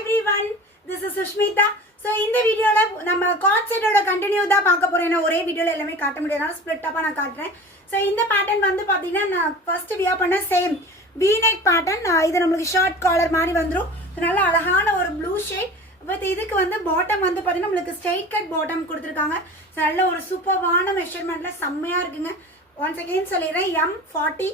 everyone, this is Sushmita. So இந்த வீடியோல நம்ம காட் செட்டோட கண்டினியூ தான் பார்க்க போறேன். நான் ஒரே வீடியோல எல்லாமே காட்ட முடியாதனால ஸ்ப்ளிட் அப்பா நான் காட்டுறேன். So இந்த பேட்டர்ன் வந்து பாத்தீங்கன்னா நான் ஃபர்ஸ்ட் வியர் பண்ண சேம் V-neck பேட்டர்ன். இது நமக்கு ஷார்ட் காலர் மாதிரி வந்துரும். நல்ல அழகான ஒரு ப்ளூ ஷேட். பட் இதுக்கு வந்து பாட்டம் வந்து பாத்தீங்கன்னா உங்களுக்கு ஸ்ட்ரைட் கட் பாட்டம் கொடுத்திருக்காங்க. So நல்ல ஒரு சூப்பர்வான மெஷர்மென்ட்ல செம்மையா இருக்குங்க. ஒன்ஸ் அகைன் சொல்லிறேன், M40,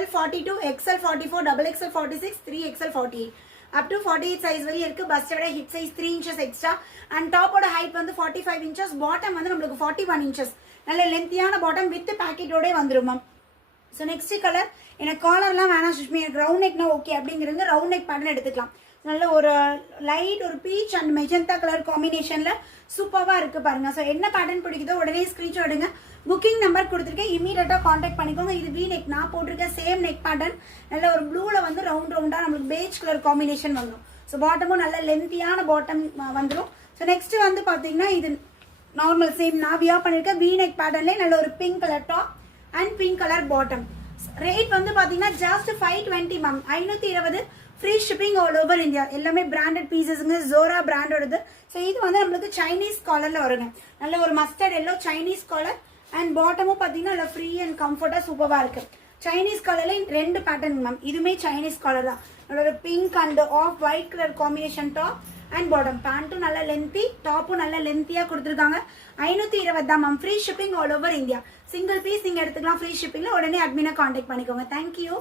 L42, XL44, XXL 46, 3XL 48 up to 48 size வரை இருக்கு. பஸ்ட் விட hip size 3 inches extra and டாப்போட ஹைட் வந்து 45 inches, பாட்டம் வந்து நமக்கு 41 inches. நல்ல லென்த்தியான பாட்டம் வித் பாக்கெட்டோட வந்துரும் மேம். ஸோ நெக்ஸ்ட் கலர், எனக்கு காலர்லாம் வேணாம் சுஷ்மி, எனக்கு ரவுண்ட் நெக்னா ஓகே அப்படிங்கிறவங்க ரவுண்ட் நெக் பேட்டர்ன் எடுத்துக்கலாம். நல்ல ஒரு லைட் ஒரு பீச் அண்ட் மெஜந்தா கலர் காம்பினேஷன்ல சூப்பராக இருக்கு பாருங்க. ஸோ என்ன பேட்டர்ன் பிடிக்குதோ உடனே ஸ்கிரீன்ஷாட் எடுங்க. புக்கிங் நம்பர் கொடுத்துருக்கேன், இமீடியட்டாக காண்டாக்ட் பண்ணிக்கோங்க. இது V நெக் நான் போட்டிருக்கேன், சேம் நெக் பேட்டர்ன். நல்ல ஒரு ப்ளூல வந்து ரவுண்ட் ரவுண்டாக நம்மளுக்கு பேஜ் கலர் காம்பினேஷன் வந்துடும். ஸோ பாட்டமும் நல்ல லென்த்தியான பாட்டம் வந்துடும். ஸோ நெக்ஸ்ட் வந்து பார்த்தீங்கன்னா இது நார்மல் சேம் நான் வியர் பண்ணியிருக்கேன் V நெக் பேட்டர்ன்லேயே நல்ல ஒரு pink colour top and pink colour bottom. Rate வந்து பார்த்தீங்கன்னா just 520 ma'am, 520. Free shipping all over India. எல்லாமே பிராண்டட் பீசஸுங்க, ஜோரா பிராண்டோடது. ஸோ இது வந்து நம்மளுக்கு சைனீஸ் காலரில் வருங்க. நல்ல ஒரு mustard yellow Chinese collar and பாட்டமும் பார்த்தீங்கன்னா நல்ல ஃப்ரீ அண்ட் கம்ஃபர்ட்டாக சூப்பராக இருக்கு. சைனீஸ் காலரில் 2 பேட்டர்ன் மேம், இதுவுமே சைனீஸ் காலர் தான். நல்ல ஒரு pink and off white colour combination top and bottom. பேண்ட்டும் நல்ல லென்த்தி, டாப்பும் நல்ல லென்த்தியாக கொடுத்துருக்காங்க. 520 தான் ma'am, free shipping all over India. Single piece நீங்கள் எடுத்துக்கலாம் ஃப்ரீ ஷிப்பிங்கில். உடனே அட்மினை காண்டாக்ட் பண்ணிக்கோங்க. தேங்க்யூ.